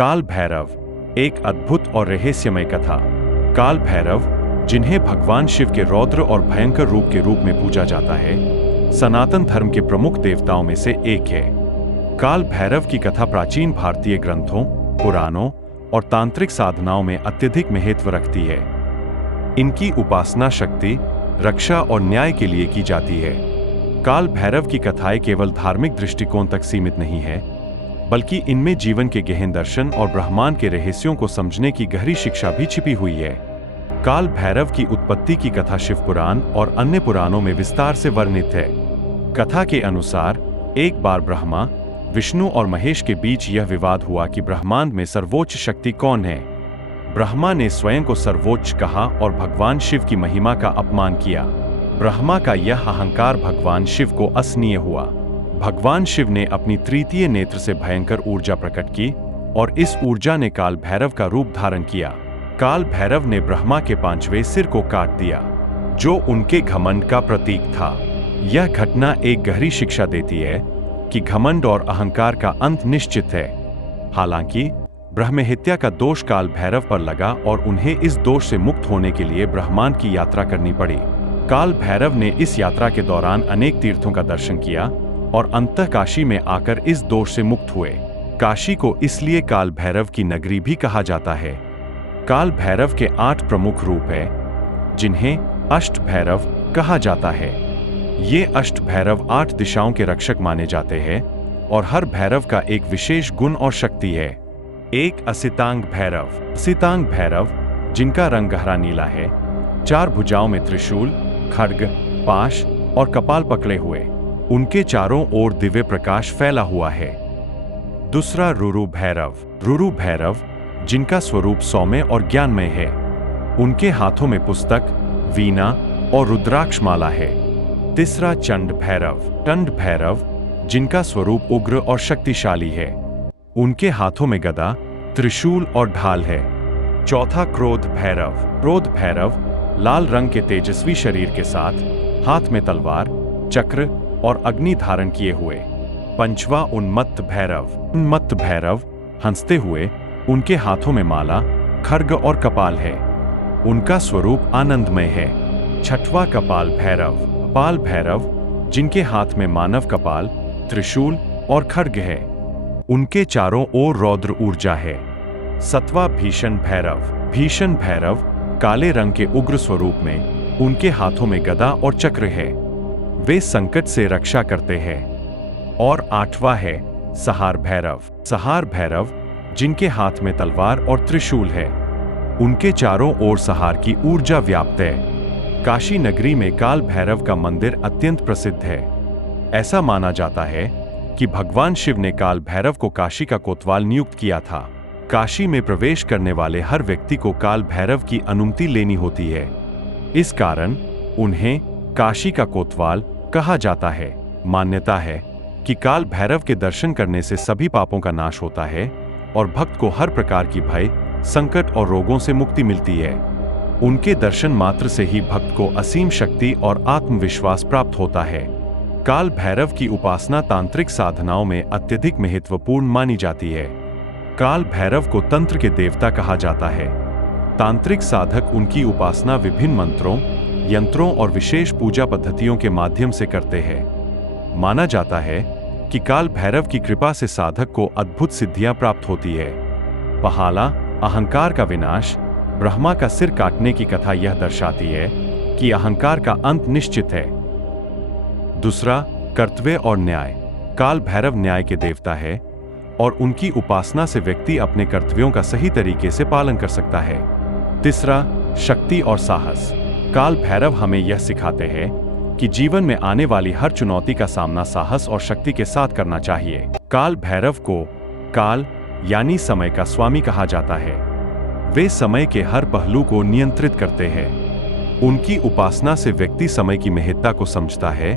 काल भैरव एक अद्भुत और रहस्यमय कथा। काल भैरव, जिन्हें भगवान शिव के रौद्र और भयंकर रूप के रूप में पूजा जाता है, सनातन धर्म के प्रमुख देवताओं में से एक है। काल भैरव की कथा प्राचीन भारतीय ग्रंथों, पुराणों और तांत्रिक साधनाओं में अत्यधिक महत्व रखती है। इनकी उपासना शक्ति, रक्षा और न्याय के लिए की जाती है। काल भैरव की कथाएं केवल धार्मिक दृष्टिकोण तक सीमित नहीं है, बल्कि इनमें जीवन के गहन दर्शन और ब्रह्मांड के रहस्यों को समझने की गहरी शिक्षा भी छिपी हुई है। काल भैरव की उत्पत्ति की कथा शिव पुराण और अन्य पुराणों में विस्तार से वर्णित है। कथा के अनुसार एक बार ब्रह्मा, विष्णु और महेश के बीच यह विवाद हुआ कि ब्रह्मांड में सर्वोच्च शक्ति कौन है। ब्रह्मा ने स्वयं को सर्वोच्च कहा और भगवान शिव की महिमा का अपमान किया। ब्रह्मा का यह अहंकार भगवान शिव को असहनीय हुआ। भगवान शिव ने अपनी तृतीय नेत्र से भयंकर ऊर्जा प्रकट की और इस ऊर्जा ने काल भैरव का रूप धारण किया। काल भैरव ने ब्रह्मा के पांचवें सिर को काट दिया, जो उनके घमंड का प्रतीक था। यह घटना एक गहरी शिक्षा देती है कि घमंड और अहंकार का अंत निश्चित है। हालांकि ब्रह्महत्या का दोष काल भैरव पर लगा और उन्हें इस दोष से मुक्त होने के लिए ब्रह्मांड की यात्रा करनी पड़ी। काल भैरव ने इस यात्रा के दौरान अनेक तीर्थों का दर्शन किया और अंततः काशी में आकर इस दोष से मुक्त हुए। काशी को इसलिए काल भैरव की नगरी भी कहा जाता है। काल भैरव के 8 प्रमुख रूप हैं, जिन्हें अष्ट भैरव कहा जाता है। ये अष्ट भैरव 8 दिशाओं के रक्षक माने जाते हैं और हर भैरव का एक विशेष गुण और शक्ति है। एक असितांग भैरव। असितांग भैरव, जिनका रंग गहरा नीला है, 4 भुजाओं में त्रिशूल, खड्ग, पाश और कपाल पकड़े हुए, उनके चारों ओर दिव्य प्रकाश फैला हुआ है। दूसरा रुरु भैरव। रुरु भैरव, जिनका स्वरूप सौम्य और ज्ञानमय है, उनके हाथों में पुस्तक, वीणा और रुद्राक्ष माला है। तीसरा चंड भैरव। चंड भैरव, जिनका स्वरूप उग्र और शक्तिशाली है, उनके हाथों में गदा, त्रिशूल और ढाल है। चौथा क्रोध भैरव। क्रोध भैरव, लाल रंग के तेजस्वी शरीर के साथ, हाथ में तलवार, चक्र और अग्नि धारण किए हुए। पंचवा उन्मत्त भैरव। उन्मत्त भैरव, हंसते हुए, उनके हाथों में माला, खड्ग और कपाल है, उनका स्वरूप आनंदमय है। छठवां कपाल भैरव। कपाल भैरव, जिनके हाथ में मानव कपाल, त्रिशूल और खड्ग है, उनके चारों ओर रौद्र ऊर्जा है। सतवां भीषण भैरव। भीषण भैरव, काले रंग के उग्र स्वरूप में, उनके हाथों में गदा और चक्र है, वे संकट से रक्षा करते हैं। और 8वां है सहार भैरव। सहार भैरव, जिनके हाथ में तलवार और त्रिशूल है, उनके चारों ओर सहार की ऊर्जा व्याप्त है। काशी नगरी में काल भैरव का मंदिर अत्यंत प्रसिद्ध है। ऐसा माना जाता है कि भगवान शिव ने काल भैरव को काशी का कोतवाल नियुक्त किया था। काशी में प्रवेश करने वाले हर व्यक्ति को काल भैरव की अनुमति लेनी होती है। इस कारण उन्हें काशी का कोतवाल कहा जाता है। मान्यता है कि काल भैरव के दर्शन करने से सभी पापों का नाश होता है और भक्त को हर प्रकार की भय, संकट और रोगों से मुक्ति मिलती है। उनके दर्शन मात्र से ही भक्त को असीम शक्ति और आत्मविश्वास प्राप्त होता है। काल भैरव की उपासना तांत्रिक साधनाओं में अत्यधिक महत्वपूर्ण मानी जाती है। काल भैरव को तंत्र के देवता कहा जाता है। तांत्रिक साधक उनकी उपासना विभिन्न मंत्रों, यंत्रों और विशेष पूजा पद्धतियों के माध्यम से करते हैं। माना जाता है कि काल भैरव की कृपा से साधक को अद्भुत सिद्धियां प्राप्त होती है। पहाला, अहंकार का विनाश। ब्रह्मा का सिर काटने की कथा यह दर्शाती है कि अहंकार का अंत निश्चित है। दूसरा, कर्तव्य और न्याय। काल भैरव न्याय के देवता है और उनकी उपासना से व्यक्ति अपने कर्तव्यों का सही तरीके से पालन कर सकता है। तीसरा, शक्ति और साहस। काल भैरव हमें यह सिखाते हैं कि जीवन में आने वाली हर चुनौती का सामना साहस और शक्ति के साथ करना चाहिए। काल भैरव को काल यानी समय का स्वामी कहा जाता है। वे समय के हर पहलू को नियंत्रित करते हैं। उनकी उपासना से व्यक्ति समय की महत्ता को समझता है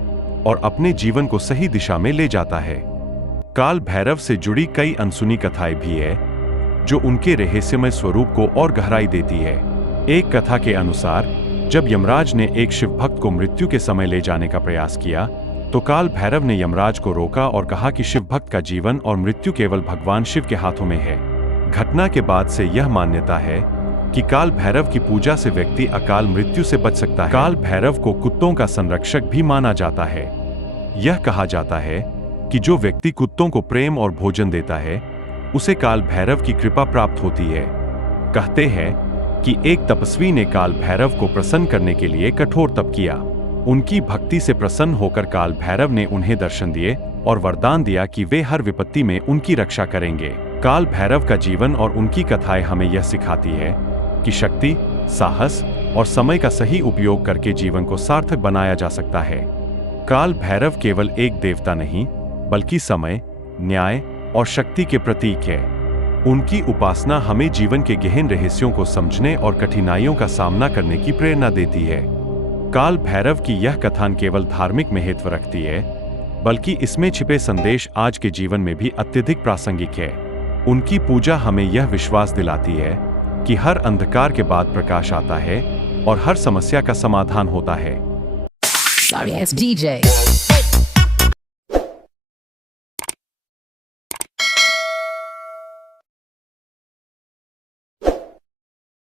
और अपने जीवन को सही दिशा में ले जाता है। काल भैरव से जुड़ी कई अनसुनी कथाएं भी है, जो उनके रहस्यमय स्वरूप को और गहराई देती है। एक कथा के अनुसार, जब यमराज ने एक शिव भक्त को मृत्यु के समय ले जाने का प्रयास किया, तो काल भैरव ने यमराज को रोका और कहा कि शिव भक्त का जीवन और मृत्यु केवल भगवान शिव के हाथों में है। घटना के बाद से यह मान्यता है कि काल भैरव की पूजा से व्यक्ति अकाल मृत्यु से बच सकता है। काल भैरव को कुत्तों का संरक्षक भी माना जाता है। यह कहा जाता है कि जो व्यक्ति कुत्तों को प्रेम और भोजन देता है उसे काल भैरव की कृपा प्राप्त होती है। कहते हैं कि एक तपस्वी ने काल भैरव को प्रसन्न करने के लिए कठोर तप किया। उनकी भक्ति से प्रसन्न होकर काल भैरव ने उन्हें दर्शन दिए और वरदान दिया कि वे हर विपत्ति में उनकी रक्षा करेंगे। काल भैरव का जीवन और उनकी कथाएं हमें यह सिखाती है कि शक्ति, साहस और समय का सही उपयोग करके जीवन को सार्थक बनाया जा सकता है। काल भैरव केवल एक देवता नहीं, बल्कि समय, न्याय और शक्ति के प्रतीक है। उनकी उपासना हमें जीवन के गहन रहस्यों को समझने और कठिनाइयों का सामना करने की प्रेरणा देती है। काल भैरव की यह कथा न केवल धार्मिक महत्व रखती है, बल्कि इसमें छिपे संदेश आज के जीवन में भी अत्यधिक प्रासंगिक है। उनकी पूजा हमें यह विश्वास दिलाती है कि हर अंधकार के बाद प्रकाश आता है और हर समस्या का समाधान होता है। Sorry, it's DJ.